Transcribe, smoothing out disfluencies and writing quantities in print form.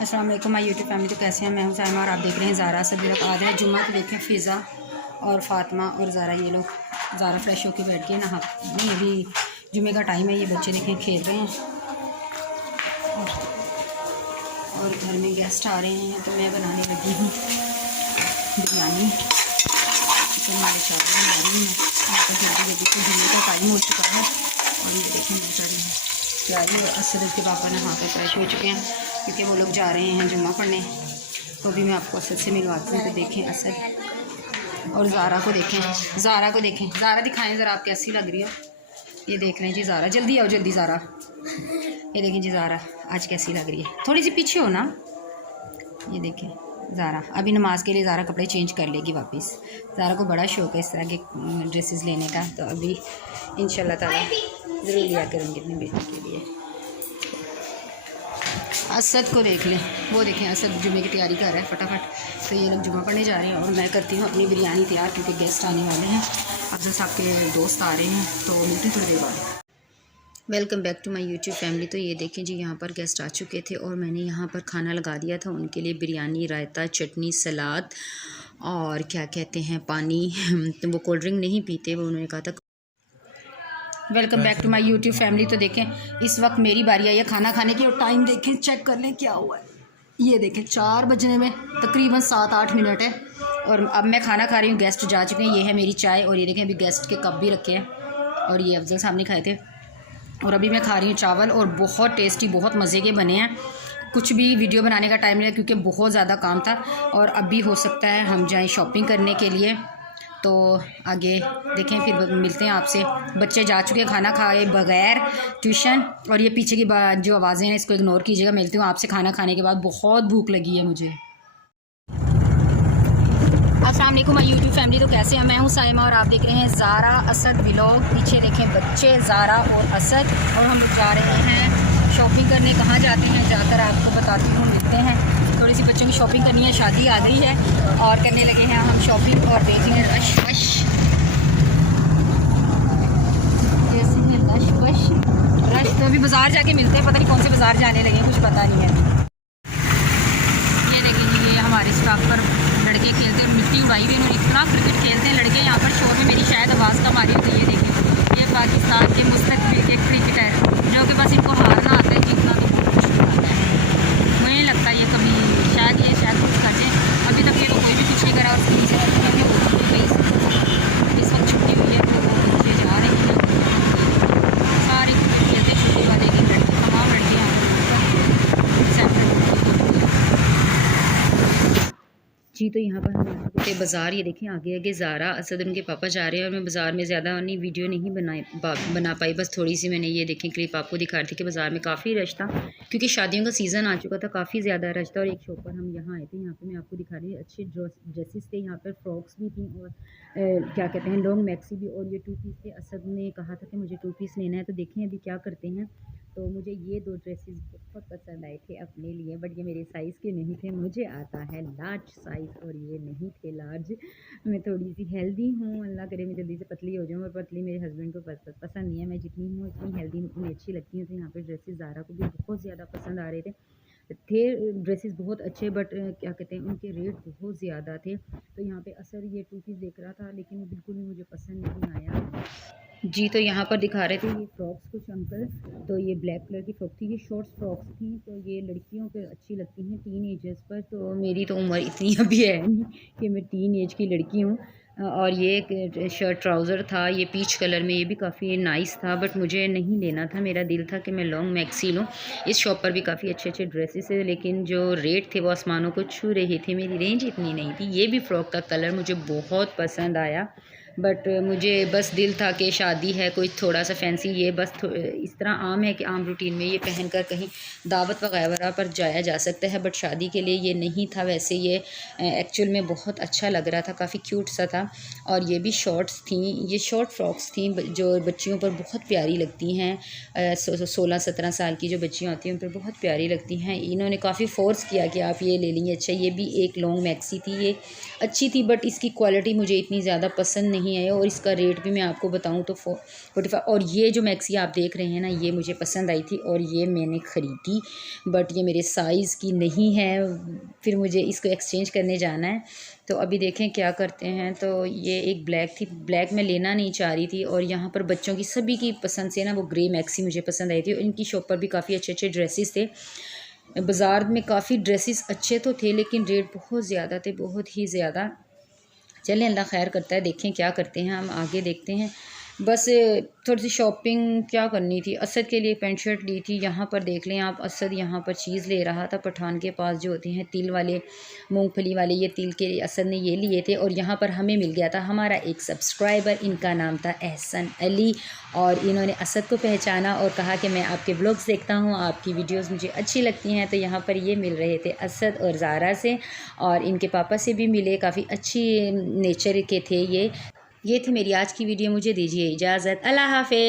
अस्सलाम वालेकुम my YouTube family. तो कैसे हैं? मैं हूं साइमा और आप देख रहे हैं ज़ारा। सभी लोग आ रहे हैं जुम्मा। तो देखें फ़िज़ा और फ़ातिमा और ज़ारा, ये लोग ज़ारा फ्रेश होकर बैठ के नहा नहीं, अभी जुम्मे का टाइम है। ये बच्चे देखें खेल रहे हैं और घर में गेस्ट आ रहे हैं तो मैं बनाने लगी हूँ बिरयानी। चिकन वाले चावल बना रही हूँ। यहाँ पर जल्दी जल्दी को जुम्मे का टाइम हो चुका है और ये देखें बेचारे प्यारे असद के पापा नहा कर फ्रेश हो चुके हैं क्योंकि वो लोग जा रहे हैं जुम्मा पढ़ने। तो अभी मैं आपको असद से मिलवाती हूँ। तो देखें असद और ज़ारा को देखें, ज़ारा को देखें। ज़ारा दिखाएं ज़रा आप कैसी लग रही हो। ये देख लें जी ज़ारा, जल्दी आओ जल्दी ज़ारा। ये देखें जी ज़ारा आज कैसी लग रही है, थोड़ी सी पीछे हो ना। ये देखें ज़ारा अभी नमाज के लिए ज़ारा कपड़े चेंज कर लेगी वापस। ज़ारा को बड़ा शौक़ है इस तरह के ड्रेसेस लेने का, तो अभी इंशाल्लाह ताला ज़रूर लिया करूँगी अपनी बेटी के लिए। असद को देख लें, वो देखें असद जुम्मे की तैयारी कर रहा है फटाफट। तो ये लोग जुम्मा पढ़ने जा रहे हैं और मैं करती हूँ अपनी बिरयानी तैयार क्योंकि गेस्ट आने वाले हैं। अफजल साहब के दोस्त आ रहे हैं तो मिलते हैं थोड़ी देर बाद। Welcome back to my YouTube family. तो ये देखें जी यहाँ पर गेस्ट आ चुके थे और मैंने यहाँ पर खाना लगा दिया था उनके लिए। बिरयानी, रायता, चटनी, सलाद और क्या कहते हैं पानी। तो वो कोल्ड ड्रिंक नहीं पीते, वो उन्होंने कहा था। Welcome back to my YouTube family. तो देखें इस वक्त मेरी बारी आई है खाना खाने की और टाइम देखें, चेक कर लें क्या हुआ है। ये देखें 4 बजने में तकरीबन 7-8 मिनट है और अब मैं खाना खा रही हूँ। गेस्ट जा चुके हैं। ये है मेरी चाय और ये देखें अभी गेस्ट के कप भी रखे हैं और ये अफजल साहब ने खाए थे। और अभी मैं खा रही हूँ चावल और बहुत टेस्टी, बहुत मज़े के बने हैं। कुछ भी वीडियो बनाने का टाइम नहीं क्योंकि बहुत ज़्यादा काम था और अभी हो सकता है हम जाएं शॉपिंग करने के लिए। तो आगे देखें फिर मिलते हैं आपसे। बच्चे जा चुके हैं खाना खाए बगैर ट्यूशन। और ये पीछे की जो आवाज़ें हैं इसको इग्नोर कीजिएगा। मिलती हूँ आपसे खाना खाने के बाद। बहुत भूख लगी है मुझे। अस्सलाम वालेकुम माय यूट्यूब फैमिली। तो कैसे हैं? मैं हूँ साइमा और आप देख रहे हैं ज़ारा असद व्लॉग। पीछे देखें बच्चे ज़ारा और असद और हम लोग जा रहे हैं शॉपिंग करने। कहाँ जाते हैं जाकर आपको बताती हूँ, मिलते हैं। थोड़ी सी बच्चों की शॉपिंग करनी है, शादी आ गई है और करने लगे हैं हम शॉपिंग। और देख रहे हैं रश वश, जैसे हैं रश वश रश। तो अभी बाज़ार जाके मिलते हैं, पता नहीं कौन से बाज़ार जाने लगे, कुछ पता नहीं है। ये देखिए जी ये हमारे स्टॉप पर लड़के खेलते हैं, मिट्टी उड़ाई हुई उन्होंने। इतना क्रिकेट खेलते हैं लड़के यहाँ पर। शोर में मेरी शायद आवाज़ कम आ रही होती है। ये देखिए ये पाकिस्तान के मुस्तकबिल के क्रिकेटर जो कि बस इनको हारना आता है, जीतना तो बहुत मुश्किल आता है। मुझे लगता है ये कभी शायद कुछ कर जाए। अभी तक ये तो कोई भी कुछ नहीं करा। उसके नीचे इस वक्त छुट्टी हुई है तो वो बच्चे जा रहे हैं सारे क्रिकेट खेलते हैं। छुट्टी वाले की लड़के तमाम लड़के यहाँ जी। तो यहाँ पर हम थे बाज़ार। ये देखें आगे आगे ज़ारा असद उनके पापा जा रहे हैं और मैं बाज़ार में ज़्यादा नहीं वीडियो नहीं बना पाई। बस थोड़ी सी मैंने ये देखें क्लिप आपको दिखा रही थी कि बाज़ार में काफ़ी रश था क्योंकि शादियों का सीज़न आ चुका था। काफ़ी ज़्यादा रश था और एक शॉप पर हम यहाँ आए थे। यहाँ पे मैं आपको दिखा रही हूँ अच्छे ड्रेसेस थे। यहाँ पर फ्रॉक्स भी थी और क्या कहते हैं लॉन्ग मैक्सी भी। और ये 2 पीस थे। असद ने कहा था कि मुझे 2 पीस लेना है। तो देखें अभी क्या करते हैं। तो मुझे ये 2 ड्रेसेस बहुत पसंद आए थे अपने लिए, बट ये मेरे साइज़ के नहीं थे। मुझे आता है लार्ज साइज़ और ये नहीं थे लार्ज। मैं थोड़ी सी हेल्दी हूँ, अल्लाह करे मैं जल्दी से पतली हो जाऊँ। और पतली मेरे हस्बैंड को पसंद नहीं है। मैं जितनी हूँ इतनी हेल्दी उतनी अच्छी लगती हूँ। तो यहाँ पर ड्रेसेस ज़ारा को भी बहुत ज़्यादा पसंद आ रहे थे ड्रेसेस बहुत अच्छे, बट क्या कहते हैं उनके रेट बहुत ज़्यादा थे। तो यहाँ पे असर ये 2 पीस देख रहा था लेकिन वो बिल्कुल भी मुझे पसंद नहीं आया जी। तो यहाँ पर दिखा रहे थे ये फ्रॉक्स कुछ अंकल। तो ये ब्लैक कलर की फ्रॉक थी, ये शॉर्ट्स फ्रॉक्स थी। तो ये लड़कियों पर अच्छी लगती हैं टीन एजर्स पर। तो मेरी तो उम्र इतनी अभी है नहीं कि मैं टीन एज की लड़की हूँ। और ये शर्ट ट्राउज़र था ये पीच कलर में, ये भी काफ़ी नाइस था बट मुझे नहीं लेना था। मेरा दिल था कि मैं लॉन्ग मैक्सी लूँ। इस शॉप पर भी काफ़ी अच्छे अच्छे ड्रेसेस है लेकिन जो रेट थे वो आसमानों को छू रहे थे। मेरी रेंज इतनी नहीं थी। ये भी फ़्रॉक का कलर मुझे बहुत पसंद आया बट मुझे बस दिल था कि शादी है कोई थोड़ा सा फैंसी। ये बस इस तरह आम है कि आम रूटीन में ये पहनकर कहीं दावत वगैरह पर जाया जा सकता है बट शादी के लिए ये नहीं था। वैसे ये एक्चुअल में बहुत अच्छा लग रहा था, काफ़ी क्यूट सा था। और ये भी शॉर्ट्स थी, ये शॉर्ट फ्रॉक्स थी जो बच्चियों पर बहुत प्यारी लगती हैं। 16-17 साल की जो बच्चियाँ होती हैं उन पर बहुत प्यारी लगती हैं। इन्होंने काफ़ी फोर्स किया कि आप ये ले लेंगे। अच्छा ये भी एक लॉन्ग मैक्सी थी, ये अच्छी थी बट इसकी क्वालिटी मुझे इतनी ज़्यादा पसंद नहीं आए और इसका रेट भी मैं आपको बताऊं तो 45। और ये जो मैक्सी आप देख रहे हैं ना, ये मुझे पसंद आई थी और ये मैंने ख़रीदी, बट ये मेरे साइज़ की नहीं है, फिर मुझे इसको एक्सचेंज करने जाना है। तो अभी देखें क्या करते हैं। तो ये एक ब्लैक थी, ब्लैक मैं लेना नहीं चाह रही थी, और यहाँ पर बच्चों की सभी की पसंद से ना वो ग्रे मैक्सी मुझे पसंद आई थी। और इनकी शॉप पर भी काफ़ी अच्छे अच्छे ड्रेसेस थे। बाज़ार में काफ़ी ड्रेसेस अच्छे तो थे, लेकिन रेट बहुत ज़्यादा थे, बहुत ही ज़्यादा। चलें, अल्लाह खैर करता है, देखें क्या करते हैं, हम आगे देखते हैं। बस थोड़ी सी शॉपिंग क्या करनी थी, असद के लिए पेंट शर्ट ली थी। यहाँ पर देख लें आप, असद यहाँ पर चीज़ ले रहा था, पठान के पास जो होते हैं तिल वाले, मूंगफली वाले, ये तिल के असद ने ये लिए थे। और यहाँ पर हमें मिल गया था हमारा एक सब्सक्राइबर, इनका नाम था एहसन अली, और इन्होंने असद को पहचाना और कहा कि मैं आपके व्लॉग्स देखता हूँ, आपकी वीडियोस मुझे अच्छी लगती हैं। तो यहाँ पर ये मिल रहे थे असद और ज़ारा से, और इनके पापा से भी मिले, काफ़ी अच्छी नेचर के थे ये थी मेरी आज की वीडियो। मुझे दीजिए इजाज़त, अल्लाह हाफ़िज़।